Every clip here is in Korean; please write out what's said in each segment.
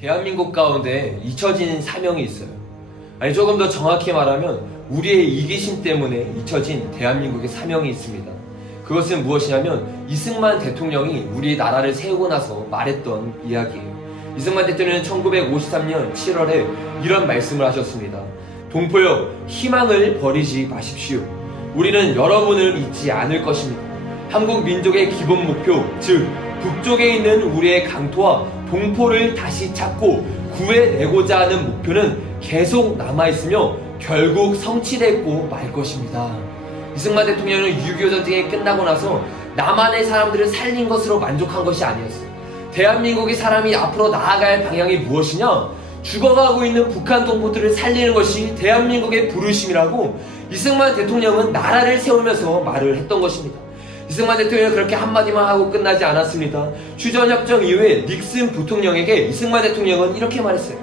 대한민국 가운데 잊혀진 사명이 있어요. 아니, 조금 더 정확히 말하면 우리의 이기심 때문에 잊혀진 대한민국의 사명이 있습니다. 그것은 무엇이냐면 이승만 대통령이 우리 나라를 세우고 나서 말했던 이야기예요. 이승만 대통령은 1953년 7월에 이런 말씀을 하셨습니다. 동포여, 희망을 버리지 마십시오. 우리는 여러분을 잊지 않을 것입니다. 한국 민족의 기본 목표, 즉 북쪽에 있는 우리의 강토와 동포를 다시 찾고 구해내고자 하는 목표는 계속 남아있으며 결국 성취됐고 말 것입니다. 이승만 대통령은 6.25 전쟁이 끝나고 나서 남한의 사람들을 살린 것으로 만족한 것이 아니었어요. 대한민국의 사람이 앞으로 나아갈 방향이 무엇이냐? 죽어가고 있는 북한 동포들을 살리는 것이 대한민국의 부르심이라고 이승만 대통령은 나라를 세우면서 말을 했던 것입니다. 이승만 대통령은 그렇게 한마디만 하고 끝나지 않았습니다. 휴전협정 이후에 닉슨 부통령에게 이승만 대통령은 이렇게 말했어요.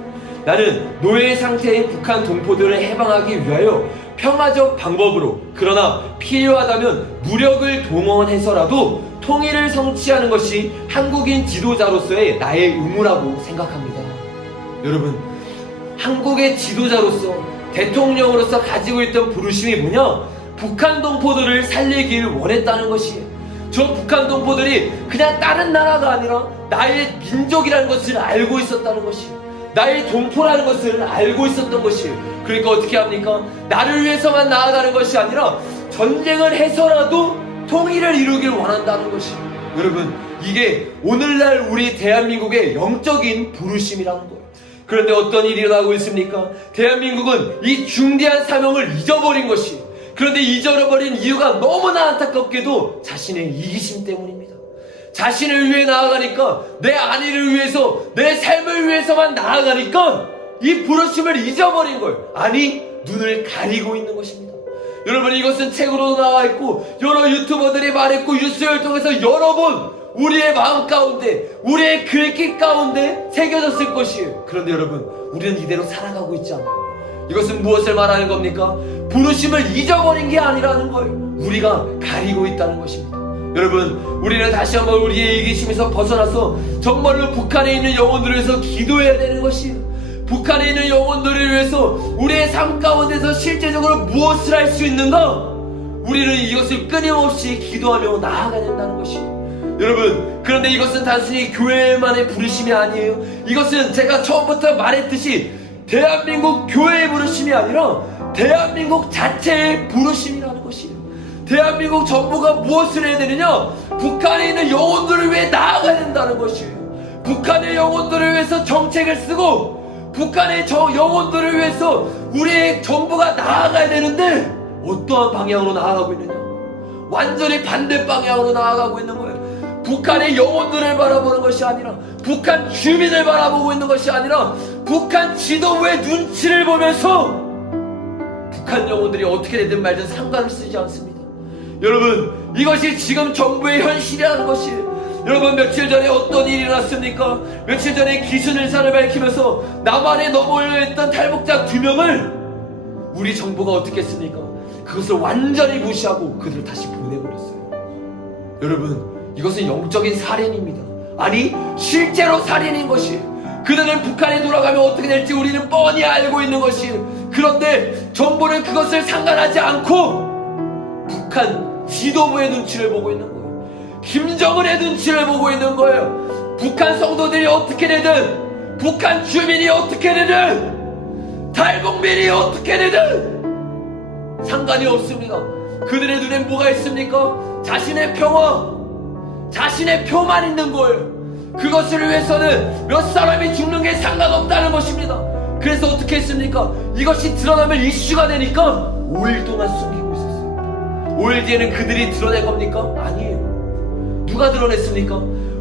나는 노예 상태의 북한 동포들을 해방하기 위하여 평화적 방법으로, 그러나 필요하다면 무력을 동원해서라도 통일을 성취하는 것이 한국인 지도자로서의 나의 의무라고 생각합니다. 여러분, 한국의 지도자로서, 대통령으로서 가지고 있던 부르심이 뭐냐? 북한 동포들을 살리길 원했다는 것이에요. 저 북한 동포들이 그냥 다른 나라가 아니라 나의 민족이라는 것을 알고 있었다는 것이에요. 나의 동포라는 것을 알고 있었던 것이에요. 그러니까 어떻게 합니까? 나를 위해서만 나아가는 것이 아니라 전쟁을 해서라도 통일을 이루길 원한다는 것이에요. 여러분, 이게 오늘날 우리 대한민국의 영적인 부르심이라는 거예요. 그런데 어떤 일이 일어나고 있습니까? 대한민국은 이 중대한 사명을 잊어버린 것이에요. 그런데 잊어버린 이유가 너무나 안타깝게도 자신의 이기심 때문입니다. 자신을 위해 나아가니까, 내 안위를 위해서, 내 삶을 위해서만 나아가니까 이 부르심을 잊어버린 거예요. 아니, 눈을 가리고 있는 것입니다. 여러분, 이것은 책으로도 나와 있고 여러 유튜버들이 말했고 뉴스를 통해서 여러 번 우리의 마음 가운데, 우리의 글귀 가운데 새겨졌을 것이에요. 그런데 여러분, 우리는 이대로 살아가고 있지 않아요. 이것은 무엇을 말하는 겁니까? 부르심을 잊어버린 게 아니라는 거예요. 우리가 가리고 있다는 것입니다. 여러분, 우리는 다시 한번 우리의 이기심에서 벗어나서 정말로 북한에 있는 영혼들을 위해서 기도해야 되는 것이에요. 북한에 있는 영혼들을 위해서 우리의 삶 가운데서 실제적으로 무엇을 할 수 있는가? 우리는 이것을 끊임없이 기도하며 나아가야 된다는 것이에요. 여러분, 그런데 이것은 단순히 교회만의 부르심이 아니에요. 이것은 제가 처음부터 말했듯이 대한민국 교회의 부르심이 아니라 대한민국 자체의 부르심이라는 것이에요. 대한민국 정부가 무엇을 해야 되느냐? 북한에 있는 영혼들을 위해 나아가야 된다는 것이에요. 북한의 영혼들을 위해서 정책을 쓰고 북한의 영혼들을 위해서 우리의 정부가 나아가야 되는데 어떠한 방향으로 나아가고 있느냐? 완전히 반대 방향으로 나아가고 있는 거예요. 북한의 영혼들을 바라보는 것이 아니라, 북한 주민을 바라보고 있는 것이 아니라 북한 지도부의 눈치를 보면서 북한 영혼들이 어떻게 되든 말든 상관을 쓰지 않습니다. 여러분, 이것이 지금 정부의 현실이라는 것이에요. 여러분, 며칠 전에 어떤 일이 일어났습니까? 며칠 전에 기순 의사를 밝히면서 남한에 넘어오려 했던 탈북자 2명을 우리 정부가 어떻게 했습니까? 그것을 완전히 무시하고 그들을 다시 보내버렸어요. 여러분, 이것은 영적인 살인입니다. 아니, 실제로 살인인 것이에요. 그들은 북한에 돌아가면 어떻게 될지 우리는 뻔히 알고 있는 것이에요. 그런데 정부는 그것을 상관하지 않고 북한 지도부의 눈치를 보고 있는 거예요. 김정은의 눈치를 보고 있는 거예요. 북한 성도들이 어떻게 되든, 북한 주민이 어떻게 되든, 탈북민이 어떻게 되든 상관이 없습니다. 그들의 눈엔 뭐가 있습니까? 자신의 평화, 자신의 표만 있는 거예요. 그것을 위해서는 몇 사람이 죽는 게 상관없다는 것입니다. 그래서 어떻게 했습니까? 이것이 드러나면 이슈가 되니까 5일 동안 숨기고 있었어요. 5일 뒤에는 그들이 드러낸 겁니까? 아니에요. 누가 드러냈습니까?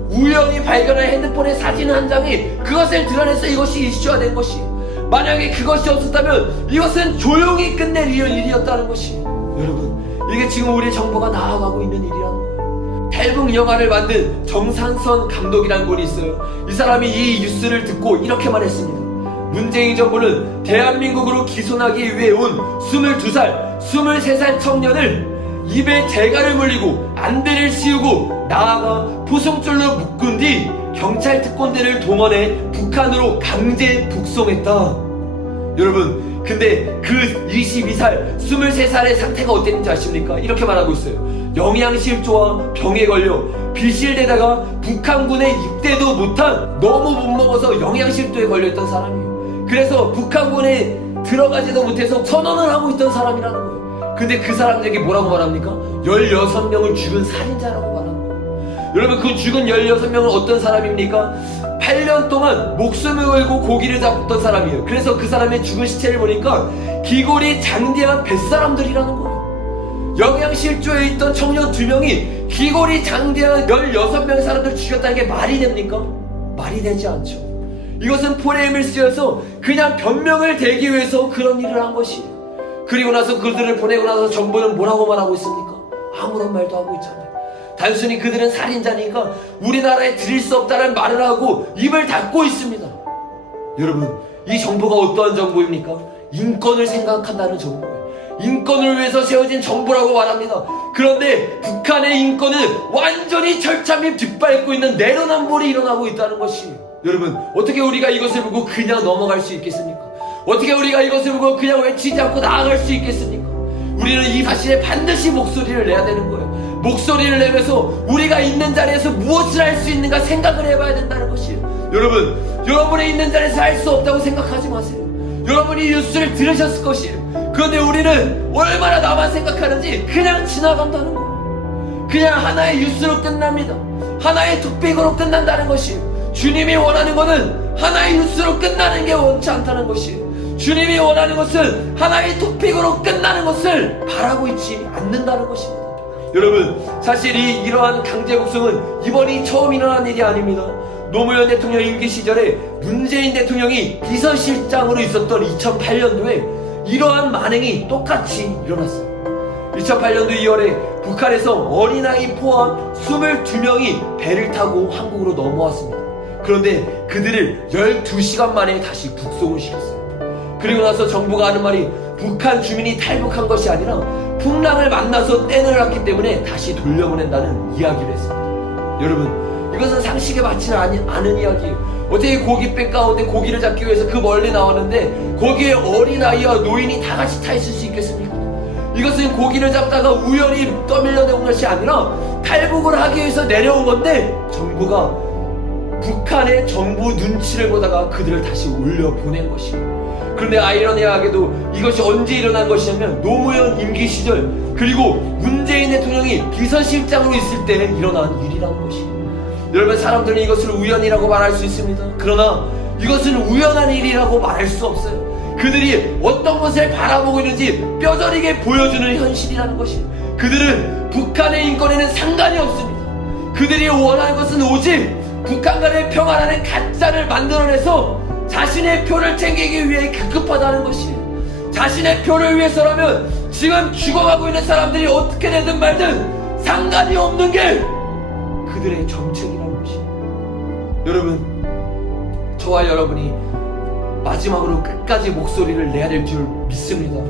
우연히 발견한 핸드폰의 사진 한 장이 그것을 드러내서 이것이 이슈가 된 것이에요. 만약에 그것이 없었다면 이것은 조용히 끝낼 일이었다는 것이에요. 여러분, 이게 지금 우리 정부가 나아가고 있는 일이라는 거예요. 탈북 영화를 만든 정산선 감독이라는 분이 있어요. 이 사람이 이 뉴스를 듣고 이렇게 말했습니다. 문재인 정부는 대한민국으로 기손하기 위해 온 22살, 23살 청년을 입에 재갈을 물리고 안대를 씌우고 나아가 포송줄로 묶은 뒤 경찰 특공대를 동원해 북한으로 강제 북송했다. 여러분, 근데 그 22살, 23살의 상태가 어땠는지 아십니까? 이렇게 말하고 있어요. 영양실조와 병에 걸려 비실대다가 북한군에 입대도 못한, 너무 못 먹어서 영양실조에 걸려있던 사람이에요. 그래서 북한군에 들어가지도 못해서 선언을 하고 있던 사람이라는 거예요. 근데 그 사람들에게 뭐라고 말합니까? 16명을 죽은 살인자라고 말하는 거예요. 여러분, 그 죽은 16명은 어떤 사람입니까? 8년 동안 목숨을 걸고 고기를 잡던 사람이에요. 그래서 그 사람의 죽은 시체를 보니까 기골이 장대한 뱃사람들이라는 거예요. 영양실조에 있던 청년 2명이 기골이 장대한 16명의 사람들을 죽였다는 게 말이 됩니까? 말이 되지 않죠. 이것은 포레임을 쓰여서 그냥 변명을 대기 위해서 그런 일을 한 것이에요. 그리고 나서 그들을 보내고 나서 정부는 뭐라고 말하고 있습니까? 아무런 말도 하고 있잖아요. 단순히 그들은 살인자니까 우리나라에 들일 수 없다는 말을 하고 입을 닫고 있습니다. 여러분, 이 정부가 어떠한 정부입니까? 인권을 생각한다는 정부예요. 인권을 위해서 세워진 정부라고 말합니다. 그런데 북한의 인권은 완전히 철참이 뒷밟고 있는 내로남불이 일어나고 있다는 것이, 여러분, 어떻게 우리가 이것을 보고 그냥 넘어갈 수 있겠습니까? 어떻게 우리가 이것을 보고 그냥 외치지 않고 나아갈 수 있겠습니까? 우리는 이 사실에 반드시 목소리를 내야 되는 거예요. 목소리를 내면서 우리가 있는 자리에서 무엇을 할 수 있는가 생각을 해봐야 된다는 것이에요. 여러분, 여러분이 있는 자리에서 할 수 없다고 생각하지 마세요. 여러분이 뉴스를 들으셨을 것이에요. 그런데 우리는 얼마나 나만 생각하는지 그냥 지나간다는 거예요. 그냥 하나의 뉴스로 끝납니다. 하나의 토픽으로 끝난다는 것이에요. 주님이 원하는 것은 하나의 뉴스로 끝나는 게 원치 않다는 것이에요. 주님이 원하는 것은 하나의 토픽으로 끝나는 것을 바라고 있지 않는다는 것입니다. 여러분, 사실 이러한 강제 북송은 이번이 처음 일어난 일이 아닙니다. 노무현 대통령 임기 시절에 문재인 대통령이 비서실장으로 있었던 2008년도에 이러한 만행이 똑같이 일어났어요. 2008년도 2월에 북한에서 어린아이 포함 22명이 배를 타고 한국으로 넘어왔습니다. 그런데 그들을 12시간 만에 다시 북송을 시켰어요. 그리고 나서 정부가 하는 말이 북한 주민이 탈북한 것이 아니라 풍랑을 만나서 떼를 났기 때문에 다시 돌려보낸다는 이야기를 했습니다. 여러분, 이것은 상식에 맞지는 않은 이야기예요. 어떻게 고깃배 가운데 고기를 잡기 위해서 그 멀리 나왔는데 거기에 어린아이와 노인이 다 같이 타 있을 수 있겠습니까? 이것은 고기를 잡다가 우연히 떠밀려 내온 것이 아니라 탈북을 하기 위해서 내려온 건데 정부가 북한의 정부 눈치를 보다가 그들을 다시 올려보낸 것이에요. 그런데 아이러니하게도 이것이 언제 일어난 것이냐면 노무현 임기 시절, 그리고 문재인 대통령이 비서실장으로 있을 때 일어난 일이라는 것이에요. 여러분, 사람들은 이것을 우연이라고 말할 수 있습니다. 그러나 이것은 우연한 일이라고 말할 수 없어요. 그들이 어떤 것을 바라보고 있는지 뼈저리게 보여주는 현실이라는 것이에요. 그들은 북한의 인권에는 상관이 없습니다. 그들이 원하는 것은 오직 북한과의 평화라는 가짜를 만들어내서 자신의 표를 챙기기 위해 급급하다는 것이에요. 자신의 표를 위해서라면 지금 죽어가고 있는 사람들이 어떻게 되든 말든 상관이 없는 게 그들의 정책이라는 것이에요. 여러분, 저와 여러분이 마지막으로 끝까지 목소리를 내야 될 줄 믿습니다.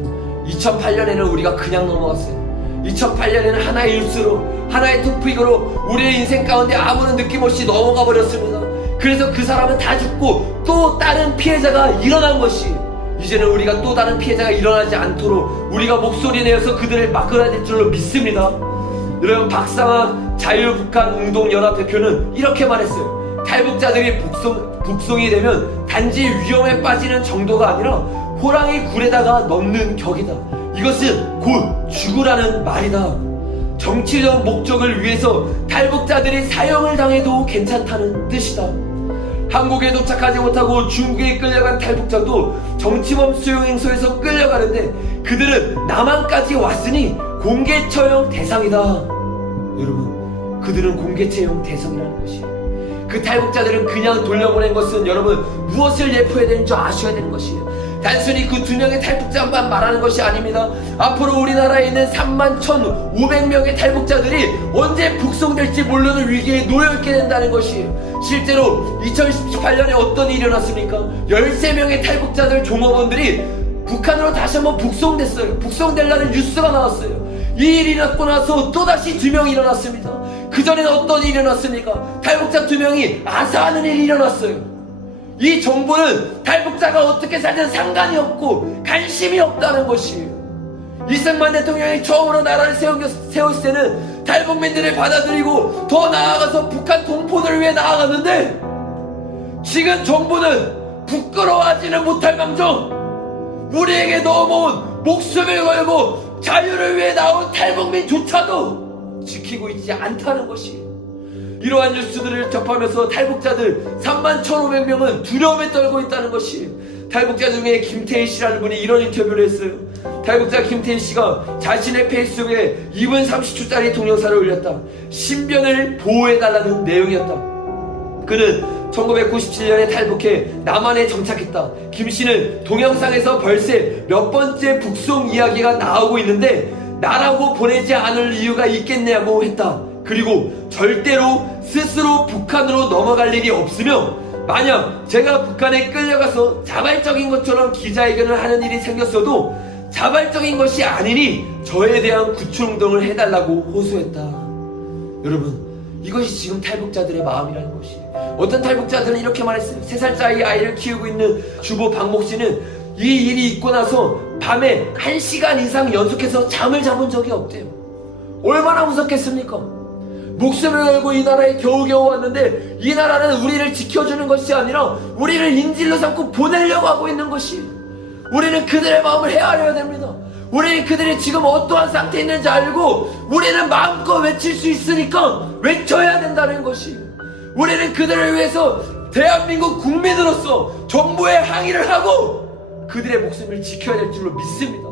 2008년에는 우리가 그냥 넘어갔어요. 2008년에는 하나의 뉴스로, 하나의 토픽으로 우리의 인생 가운데 아무런 느낌 없이 넘어가 버렸습니다. 그래서 그 사람은 다 죽고 또 다른 피해자가 일어난 것이, 이제는 우리가 또 다른 피해자가 일어나지 않도록 우리가 목소리 내어서 그들을 막아야 될 줄로 믿습니다. 여러분, 박상학 자유북한운동연합 대표는 이렇게 말했어요. 탈북자들이 북송이 되면 단지 위험에 빠지는 정도가 아니라 호랑이 굴에다가 넣는 격이다. 이것은 곧 죽으라는 말이다. 정치적 목적을 위해서 탈북자들이 사형을 당해도 괜찮다는 뜻이다. 한국에 도착하지 못하고 중국에 끌려간 탈북자도 정치범 수용행소에서 끌려가는데 그들은 남한까지 왔으니 공개 처형 대상이다. 여러분, 그들은 공개 처형 대상이라는 것이에요. 그 탈북자들은 그냥 돌려보낸 것은 여러분 무엇을 예포해야 되는지 아셔야 되는 것이에요. 단순히 그 2명의 탈북자만 말하는 것이 아닙니다. 앞으로 우리나라에 있는 31,500명의 탈북자들이 언제 북송될지 모르는 위기에 놓여있게 된다는 것이에요. 실제로 2018년에 어떤 일이 일어났습니까? 13명의 탈북자들 종업원들이 북한으로 다시 한번 북송됐어요. 북송되려는 뉴스가 나왔어요. 이 일이 일어났고 나서 또다시 2명이 일어났습니다. 그 그전에는 어떤 일이 일어났습니까? 탈북자 2명이 아사하는 일이 일어났어요. 이 정부는 탈북자가 어떻게 살든 상관이 없고 관심이 없다는 것이에요. 이승만 대통령이 처음으로 나라를 세웠을 때는 탈북민들을 받아들이고 더 나아가서 북한 동포들을 위해 나아갔는데, 지금 정부는 부끄러워하지는 못할 망정 우리에게 넘어온 목숨을 걸고 자유를 위해 나온 탈북민조차도 지키고 있지 않다는 것이, 이러한 뉴스들을 접하면서 탈북자들 31,500명은 두려움에 떨고 있다는 것이, 탈북자 중에 김태희 씨라는 분이 이런 인터뷰를 했어요. 탈북자 김태희 씨가 자신의 페이스북에 2분 30초짜리 동영상을 올렸다. 신변을 보호해달라는 내용이었다. 그는 1997년에 탈북해 남한에 정착했다. 김 씨는 동영상에서 벌써 몇 번째 북송 이야기가 나오고 있는데 나라고 보내지 않을 이유가 있겠냐고 했다. 그리고 절대로 스스로 북한으로 넘어갈 일이 없으며, 만약 제가 북한에 끌려가서 자발적인 것처럼 기자회견을 하는 일이 생겼어도 자발적인 것이 아니니 저에 대한 구출운동을 해달라고 호소했다. 여러분, 이것이 지금 탈북자들의 마음이라는 것이. 어떤 탈북자들은 이렇게 말했어요. 3살짜리 아이를 키우고 있는 주부 박목 씨는 이 일이 있고 나서 밤에 1시간 이상 연속해서 잠을 자본 적이 없대요. 얼마나 무섭겠습니까? 목숨을 걸고 이 나라에 겨우겨우 왔는데, 이 나라는 우리를 지켜주는 것이 아니라 우리를 인질로 삼고 보내려고 하고 있는 것이, 우리는 그들의 마음을 헤아려야 됩니다. 우리는 그들이 지금 어떠한 상태에 있는지 알고 우리는 마음껏 외칠 수 있으니까 외쳐야 된다는 것이, 우리는 그들을 위해서 대한민국 국민으로서 정부에 항의를 하고 그들의 목숨을 지켜야 될 줄로 믿습니다.